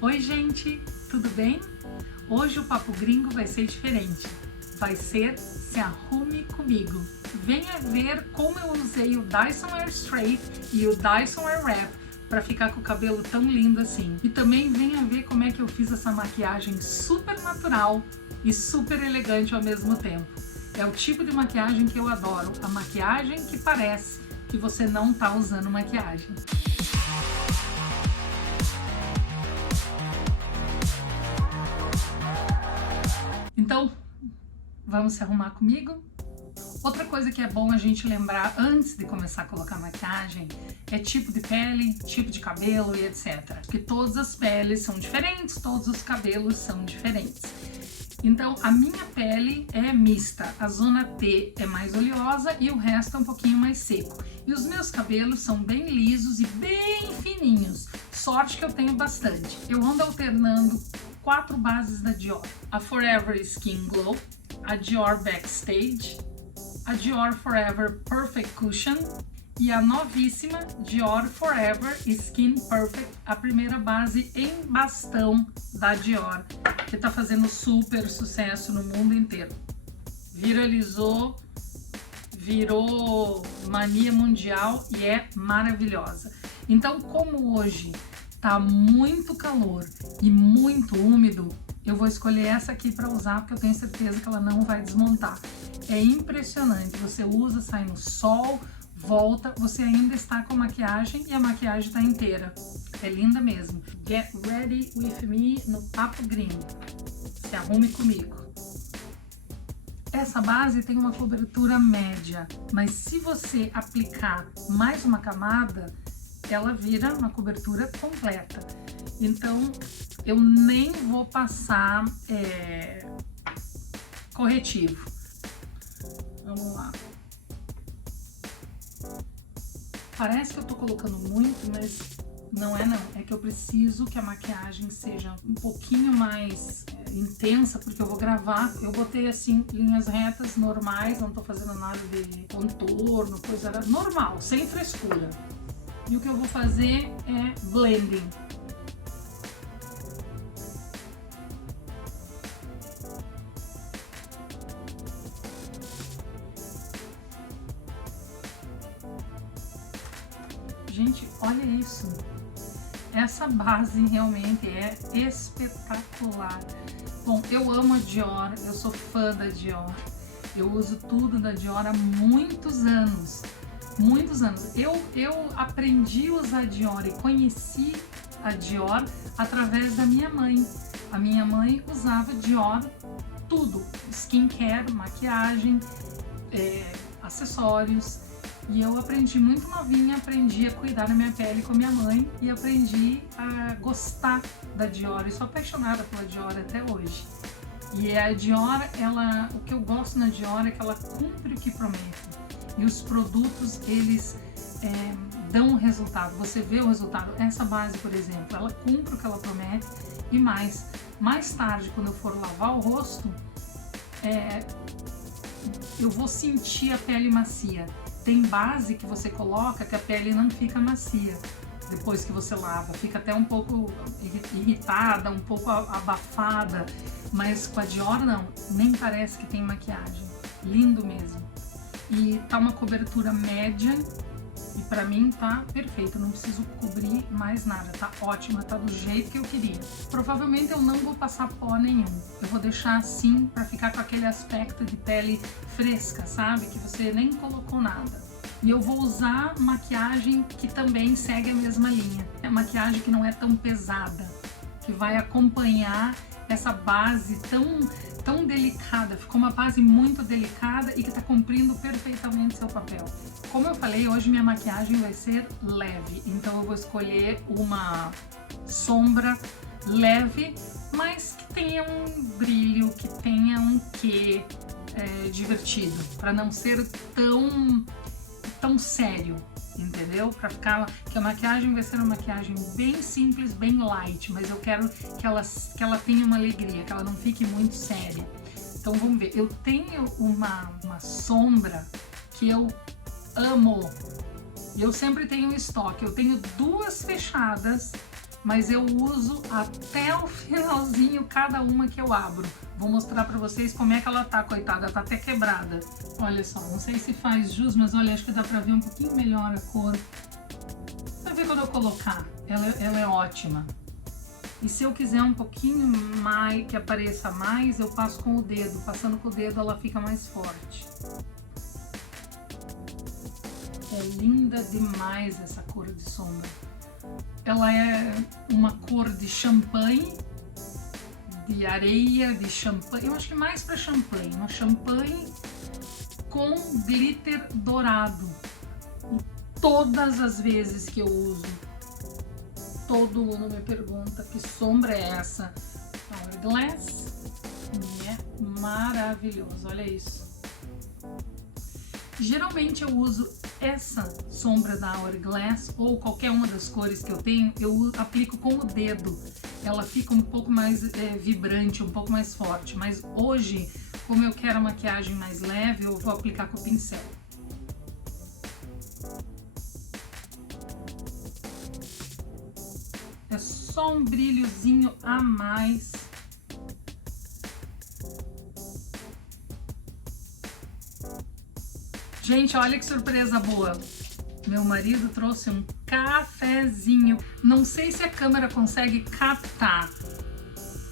Oi gente, tudo bem? Hoje o Papo Gringo vai ser diferente. Vai ser Se Arrume Comigo. Venha ver como eu usei o Dyson Air Straight e o Dyson Air Wrap para ficar com o cabelo tão lindo assim. E também venha ver como é que eu fiz essa maquiagem super natural e super elegante ao mesmo tempo. É o tipo de maquiagem que eu adoro, a maquiagem que parece que você não tá usando maquiagem. Então, vamos se arrumar comigo? Outra coisa que é bom a gente lembrar antes de começar a colocar maquiagem é tipo de pele, tipo de cabelo e etc. Porque todas as peles são diferentes, todos os cabelos são diferentes. Então, a minha pele é mista, a zona T é mais oleosa e o resto é um pouquinho mais seco. E os meus cabelos são bem lisos e bem fininhos, sorte que eu tenho bastante. Eu ando alternando 4 bases da Dior: a Forever Skin Glow, a Dior Backstage, a Dior Forever Perfect Cushion e a novíssima Dior Forever Skin Perfect, a primeira base em bastão da Dior, que tá fazendo super sucesso no mundo inteiro. Viralizou, virou mania mundial e é maravilhosa. Então, como hoje tá muito calor e muito úmido, eu vou escolher essa aqui para usar porque eu tenho certeza que ela não vai desmontar. É impressionante, você usa, sai no sol, volta, você ainda está com maquiagem e a maquiagem está inteira. É linda mesmo. Get ready with me no Papo Gringo. Se arrume comigo. Essa base tem uma cobertura média, mas se você aplicar mais uma camada, ela vira uma cobertura completa. Então, eu nem vou passar corretivo. Vamos lá. Parece que eu tô colocando muito, mas não é não. É que eu preciso que a maquiagem seja um pouquinho mais intensa, porque eu vou gravar. Eu botei assim, linhas retas normais, não tô fazendo nada de contorno, coisa normal, sem frescura. E o que eu vou fazer é blending. Gente, olha isso. Essa base realmente é espetacular. Bom, eu amo a Dior, eu sou fã da Dior. Eu uso tudo da Dior há muitos anos. Muitos anos. Eu aprendi a usar Dior e conheci a Dior através da minha mãe. A minha mãe usava Dior tudo, skincare, maquiagem, acessórios. E eu aprendi muito novinha, aprendi a cuidar da minha pele com a minha mãe e aprendi a gostar da Dior. E sou apaixonada pela Dior até hoje. E a Dior, o que eu gosto na Dior é que ela cumpre o que promete. E os produtos, eles dão o resultado. Você vê o resultado. Essa base, por exemplo, ela cumpre o que ela promete e mais. Mais tarde, quando eu for lavar o rosto, eu vou sentir a pele macia. Tem base que você coloca que a pele não fica macia depois que você lava. Fica até um pouco irritada, um pouco abafada. Mas com a Dior não, nem parece que tem maquiagem. Lindo mesmo. E tá uma cobertura média e pra mim tá perfeito, não preciso cobrir mais nada, tá ótima, tá do jeito que eu queria. Provavelmente eu não vou passar pó nenhum, eu vou deixar assim pra ficar com aquele aspecto de pele fresca, sabe? Que você nem colocou nada. E eu vou usar maquiagem que também segue a mesma linha. É maquiagem que não é tão pesada, que vai acompanhar essa base tão delicada. Ficou uma base muito delicada e que está cumprindo perfeitamente seu papel. Como eu falei, hoje minha maquiagem vai ser leve, então eu vou escolher uma sombra leve, mas que tenha um brilho, que tenha um quê divertido, para não ser tão sério, entendeu? Para ficar, que a maquiagem vai ser uma maquiagem bem simples, bem light, mas eu quero que ela tenha uma alegria, que ela não fique muito séria. Então vamos ver, eu tenho uma sombra que eu amo, e eu sempre tenho em estoque. Eu tenho 2 fechadas mas eu uso até o finalzinho cada uma que eu abro. Vou mostrar pra vocês como é que ela tá, coitada, tá até quebrada. Olha só, não sei se faz jus, mas olha, acho que dá pra ver um pouquinho melhor a cor. Pra ver quando eu colocar, ela é ótima. E se eu quiser um pouquinho mais, que apareça mais, eu passo com o dedo. Passando com o dedo ela fica mais forte. É linda demais essa cor de sombra. Ela é uma cor de champanhe, de areia, de champanhe. Eu acho que mais para champanhe. Uma champanhe com glitter dourado. E todas as vezes que eu uso, todo mundo me pergunta que sombra é essa. Hourglass é maravilhoso, olha isso. Geralmente eu uso essa sombra da Hourglass ou qualquer uma das cores que eu tenho, eu aplico com o dedo. Ela fica um pouco mais vibrante, um pouco mais forte. Mas hoje, como eu quero a maquiagem mais leve, eu vou aplicar com o pincel. É só um brilhozinho a mais. Gente, olha que surpresa boa. Meu marido trouxe um cafezinho. Não sei se a câmera consegue captar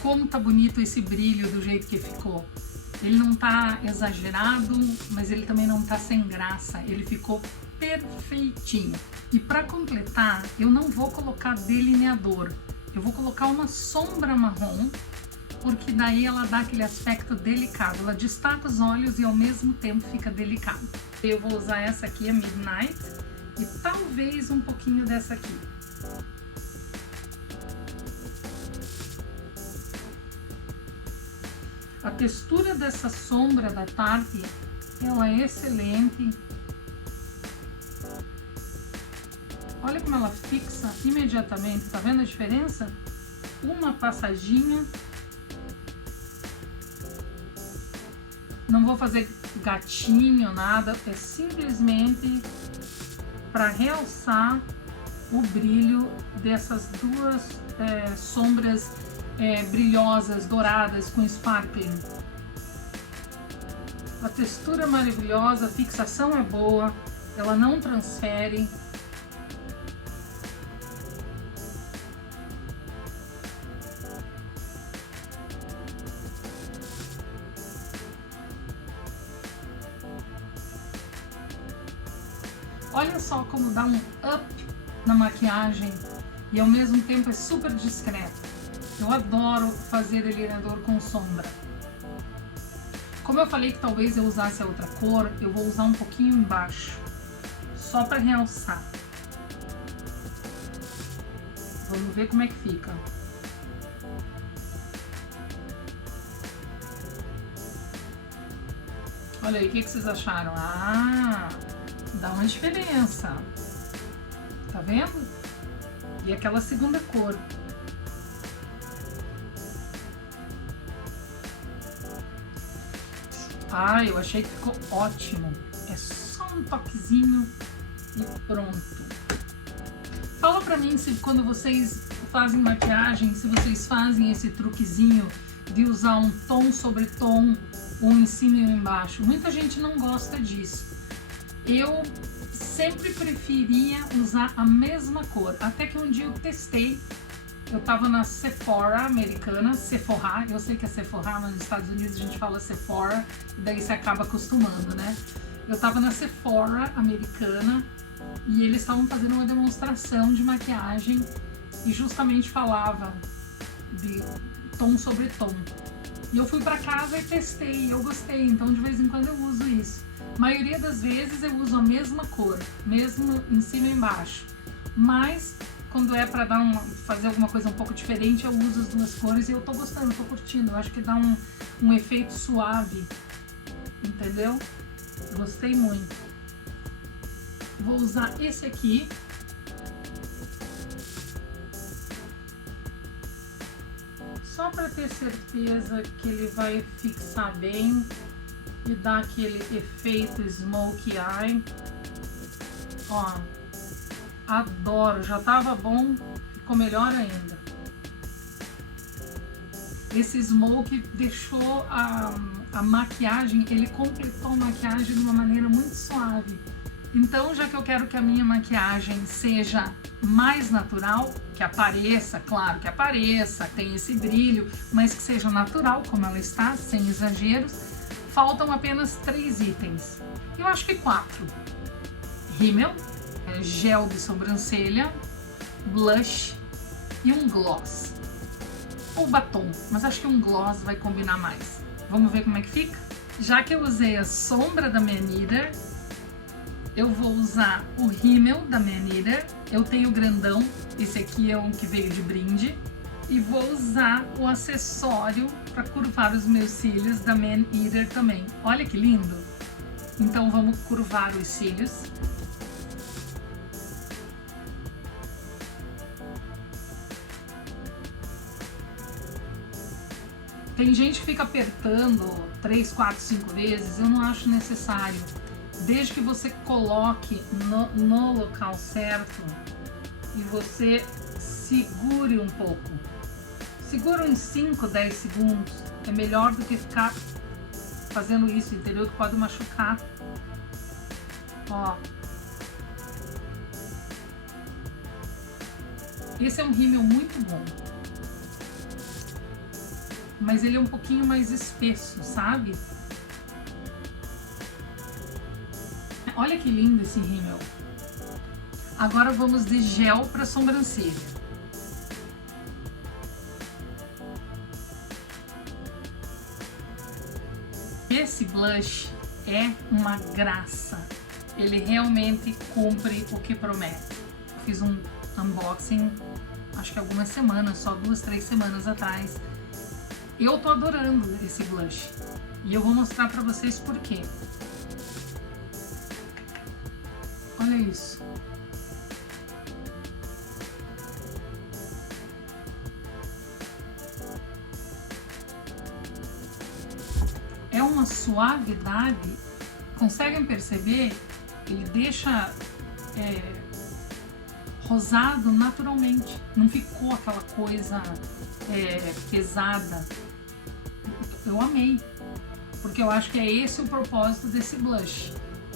como tá bonito esse brilho do jeito que ficou. Ele não tá exagerado, mas ele também não tá sem graça. Ele ficou perfeitinho. E para completar, eu não vou colocar delineador. Eu vou colocar uma sombra marrom, porque daí ela dá aquele aspecto delicado. Ela destaca os olhos e ao mesmo tempo fica delicado. Eu vou usar essa aqui, a Midnight, e talvez um pouquinho dessa aqui. A textura dessa sombra da Tarte, ela é excelente. Olha como ela fixa imediatamente, tá vendo a diferença? Uma passadinha. Não vou fazer gatinho, nada, é simplesmente para realçar o brilho dessas duas sombras brilhosas, douradas, com sparkling. A textura é maravilhosa, a fixação é boa, ela não transfere. Olha só como dá um up na maquiagem e ao mesmo tempo é super discreto. Eu adoro fazer delineador com sombra. Como eu falei que talvez eu usasse a outra cor, eu vou usar um pouquinho embaixo, só para realçar. Vamos ver como é que fica. Olha aí, o que vocês acharam? Ah, dá uma diferença. Tá vendo? E aquela segunda cor. Ah, eu achei que ficou ótimo. É só um toquezinho e pronto. Fala pra mim se quando vocês fazem maquiagem, se vocês fazem esse truquezinho de usar um tom sobre tom, um em cima e um embaixo. Muita gente não gosta disso. Eu sempre preferia usar a mesma cor. Até que um dia eu testei. Eu tava na Sephora americana, Sephora, eu sei que é Sephora, mas nos Estados Unidos a gente fala Sephora, e daí você acaba acostumando, né? Eu tava na Sephora americana e eles estavam fazendo uma demonstração de maquiagem e justamente falava de tom sobre tom. E eu fui pra casa e testei, e eu gostei, então de vez em quando eu uso isso. A maioria das vezes eu uso a mesma cor, mesmo em cima e embaixo, mas quando é pra fazer alguma coisa um pouco diferente, eu uso as duas cores e eu tô gostando, tô curtindo. Eu acho que dá um efeito suave, entendeu? Gostei muito. Vou usar esse aqui. Só pra ter certeza que ele vai fixar bem e dar aquele efeito smokey eye. Ó. Adoro, já tava bom, ficou melhor ainda. Esse smoke deixou a maquiagem, ele completou a maquiagem de uma maneira muito suave. Então, já que eu quero que a minha maquiagem seja mais natural, que apareça, claro que apareça, tem esse brilho, mas que seja natural, como ela está, sem exageros, faltam apenas 3 itens. Eu acho que 4. Rímel, gel de sobrancelha, blush e um gloss. Ou batom, mas acho que um gloss vai combinar mais. Vamos ver como é que fica? Já que eu usei a sombra da Maneater, eu vou usar o rímel da Maneater. Eu tenho o grandão, esse aqui é um que veio de brinde. E vou usar o acessório para curvar os meus cílios da Maneater também. Olha que lindo! Então vamos curvar os cílios. Tem gente que fica apertando 3, 4, 5 vezes, eu não acho necessário. Desde que você coloque no local certo e você segure um pouco. Segura uns 5, 10 segundos, é melhor do que ficar fazendo isso, entendeu? Que pode machucar. Ó. Esse é um rímel muito bom. Mas ele é um pouquinho mais espesso, sabe? Olha que lindo esse rímel. Agora vamos de gel para sobrancelha. Esse blush é uma graça. Ele realmente cumpre o que promete. Eu fiz um unboxing, acho que algumas semanas, só 2, 3 semanas atrás. Eu tô adorando esse blush e eu vou mostrar pra vocês por quê. Olha isso. É uma suavidade, conseguem perceber? Ele deixa rosado naturalmente, não ficou aquela coisa pesada. Eu amei, porque eu acho que é esse o propósito desse blush.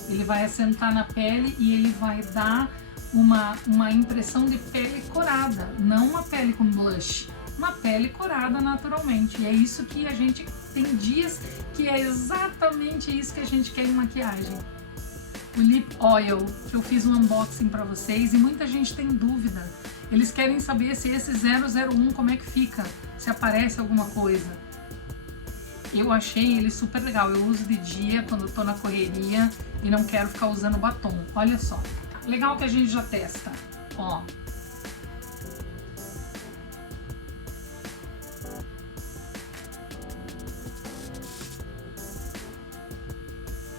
Ele vai assentar na pele e ele vai dar uma impressão de pele corada, não uma pele com blush, uma pele corada naturalmente. E é isso que a gente tem dias que é exatamente isso que a gente quer em maquiagem. O Lip Oil, que eu fiz um unboxing para vocês e muita gente tem dúvida. Eles querem saber se esse 001 como é que fica, se aparece alguma coisa. Eu achei ele super legal, eu uso de dia quando eu tô na correria e não quero ficar usando batom. Olha só, legal que a gente já testa, ó.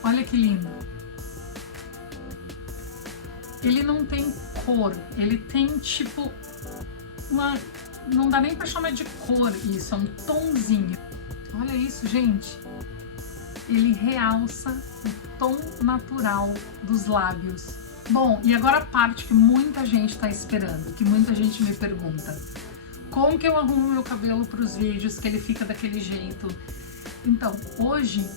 Olha que lindo. Ele não tem cor, ele tem tipo uma... não dá nem pra chamar de cor isso, é um tonzinho. Olha isso, gente. Ele realça o tom natural dos lábios. Bom, e agora a parte que muita gente tá esperando, que muita gente me pergunta. Como que eu arrumo meu cabelo pros vídeos, que ele fica daquele jeito? Então, hoje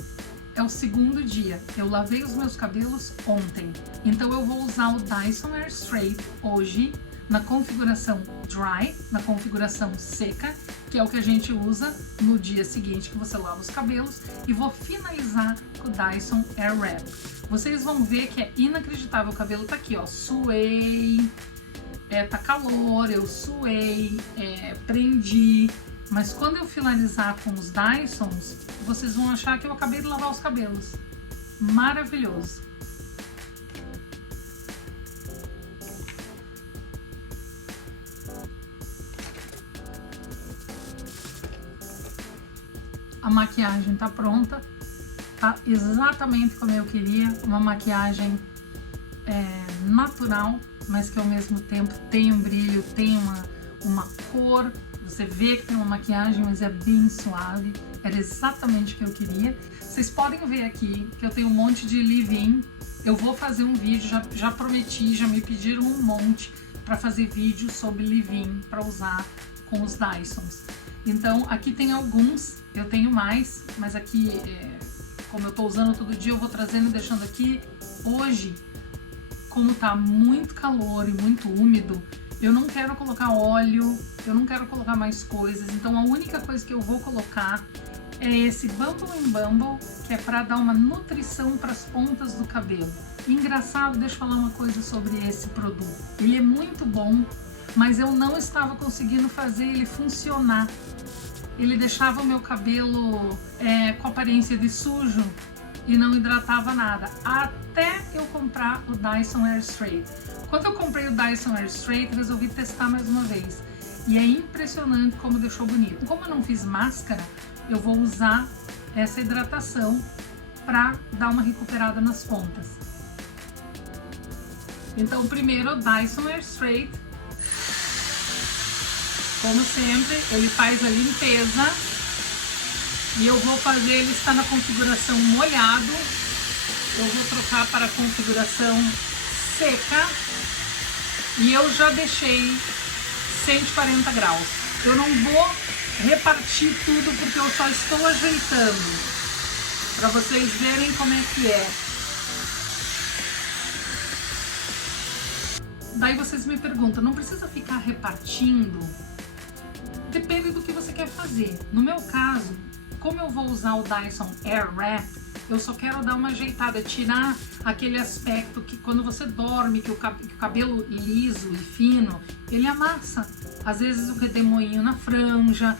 é o 2º dia. Eu lavei os meus cabelos ontem. Então eu vou usar o Dyson Airspray hoje na configuração Dry, na configuração seca, que é o que a gente usa no dia seguinte que você lava os cabelos, e vou finalizar com o Dyson Airwrap. Vocês vão ver que é inacreditável, o cabelo tá aqui, ó, suei, tá calor, eu suei, prendi, mas quando eu finalizar com os Dysons, vocês vão achar que eu acabei de lavar os cabelos. Maravilhoso! A maquiagem tá pronta, tá exatamente como eu queria, uma maquiagem natural, mas que ao mesmo tempo tem um brilho, tem uma cor, você vê que tem uma maquiagem, mas é bem suave, era exatamente o que eu queria. Vocês podem ver aqui que eu tenho um monte de leave-in, eu vou fazer um vídeo, já prometi, já me pediram um monte, para fazer vídeo sobre leave-in para usar com os Dysons. Então aqui tem alguns, eu tenho mais, mas aqui como eu tô usando todo dia, eu vou trazendo e deixando aqui. Hoje, como tá muito calor e muito úmido, eu não quero colocar óleo, eu não quero colocar mais coisas, então a única coisa que eu vou colocar é esse Bumble and Bumble, que é para dar uma nutrição para as pontas do cabelo. Engraçado, deixa eu falar uma coisa sobre esse produto. Ele é muito bom, mas eu não estava conseguindo fazer ele funcionar. Ele deixava o meu cabelo com aparência de sujo e não hidratava nada, até eu comprar o Dyson Air Straight. Quando eu comprei o Dyson Air Straight, resolvi testar mais uma vez. E é impressionante como deixou bonito. Como eu não fiz máscara, eu vou usar essa hidratação para dar uma recuperada nas pontas. Então, primeiro o Dyson Air Straight. Como sempre, ele faz a limpeza. E eu vou fazer, ele está na configuração molhado. Eu vou trocar para a configuração seca. E eu já deixei 140 graus. Eu não vou repartir tudo porque eu só estou ajeitando. Para vocês verem como é que é. Daí vocês me perguntam, não precisa ficar repartindo? Depende do que você quer fazer. No meu caso, como eu vou usar o Dyson Airwrap, eu só quero dar uma ajeitada, tirar aquele aspecto que quando você dorme, que o cabelo liso e fino, ele amassa. Às vezes o redemoinho na franja.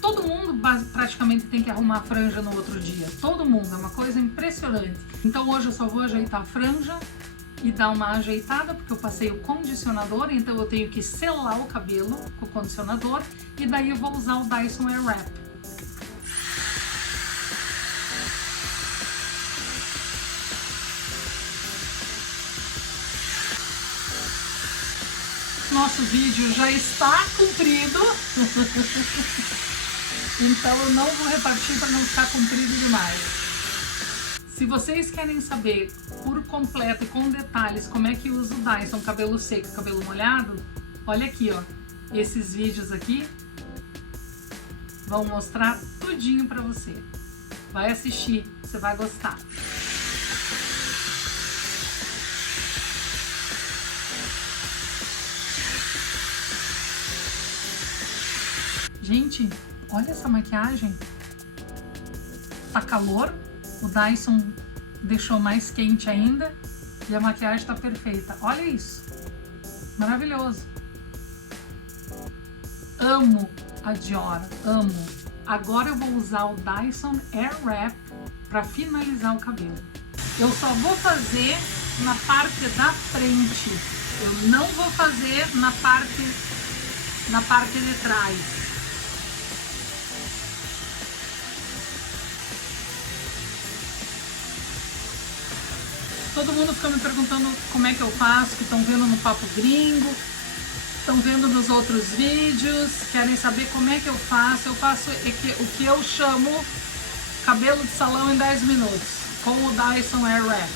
Todo mundo praticamente tem que arrumar a franja no outro dia. Todo mundo, é uma coisa impressionante. Então hoje eu só vou ajeitar a franja e dar uma ajeitada, porque eu passei o condicionador, então eu tenho que selar o cabelo com o condicionador, e daí eu vou usar o Dyson Airwrap. Nosso vídeo já está comprido, então eu não vou repartir para não ficar comprido demais. Se vocês querem saber por completo e com detalhes como é que usa o Dyson cabelo seco e cabelo molhado, olha aqui, ó, esses vídeos aqui vão mostrar tudinho para você. Vai assistir, você vai gostar. Gente, olha essa maquiagem. Tá calor, o Dyson deixou mais quente ainda e a maquiagem tá perfeita. Olha isso, maravilhoso. Amo a Dior, amo. Agora eu vou usar o Dyson Airwrap para finalizar o cabelo. Eu só vou fazer na parte da frente, eu não vou fazer na parte de trás. Todo mundo fica me perguntando como é que eu faço, que estão vendo no Papo Gringo, estão vendo nos outros vídeos, querem saber como é que eu faço. Eu faço o que eu chamo cabelo de salão em 10 minutos, com o Dyson Airwrap.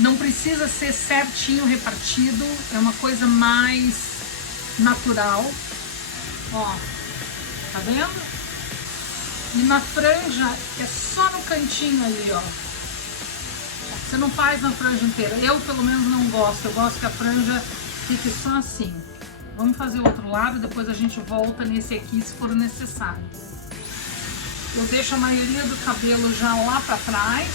Não precisa ser certinho repartido, é uma coisa mais natural. Ó, tá vendo? E na franja é só no cantinho ali, ó. Você não faz na franja inteira. Eu, pelo menos, não gosto. Eu gosto que a franja fique só assim. Vamos fazer o outro lado, depois a gente volta nesse aqui se for necessário. Eu deixo a maioria do cabelo já lá pra trás.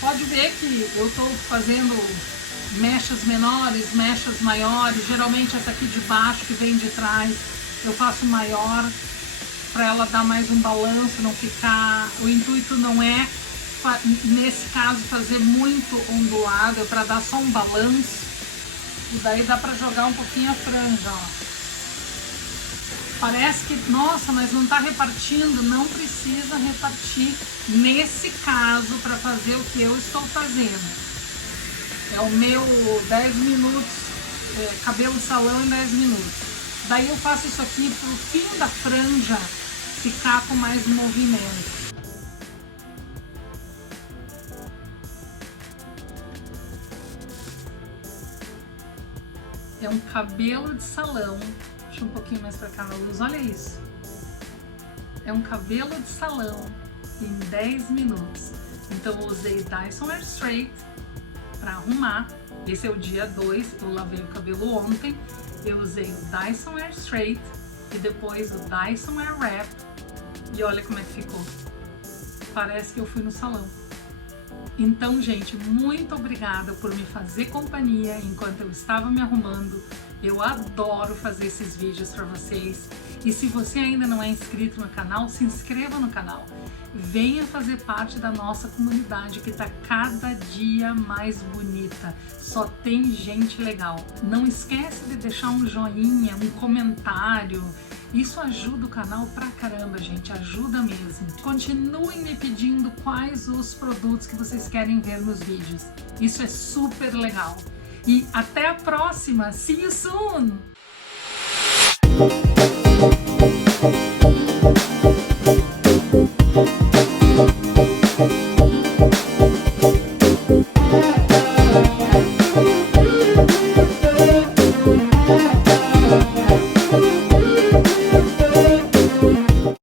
Pode ver que eu tô fazendo mechas menores, mechas maiores. Geralmente essa aqui de baixo que vem de trás eu faço maior para ela dar mais um balanço, não ficar... O intuito não é, nesse caso, fazer muito ondulado, é para dar só um balanço. E daí dá para jogar um pouquinho a franja, ó. Parece que, nossa, mas não tá repartindo. Não precisa repartir nesse caso para fazer o que eu estou fazendo. É o meu 10 minutos, cabelo salão em 10 minutos. Daí eu faço isso aqui pro fim da franja ficar com mais movimento. é um cabelo de salão. Deixa um pouquinho mais pra cá na luz, olha isso. É um cabelo de salão em 10 minutos. Então eu usei Dyson Air Straight para arrumar. Esse é o dia 2, eu lavei o cabelo ontem. Eu usei o Dyson Air Straight e depois o Dyson Air Wrap. E olha como é que ficou. Parece que eu fui no salão. Então, gente, muito obrigada por me fazer companhia enquanto eu estava me arrumando. Eu adoro fazer esses vídeos para vocês. E se você ainda não é inscrito no canal, se inscreva no canal. Venha fazer parte da nossa comunidade que está cada dia mais bonita. Só tem gente legal. Não esquece de deixar um joinha, um comentário. Isso ajuda o canal pra caramba, gente, ajuda mesmo. Continuem me pedindo quais os produtos que vocês querem ver nos vídeos. Isso é super legal. E até a próxima! See you soon!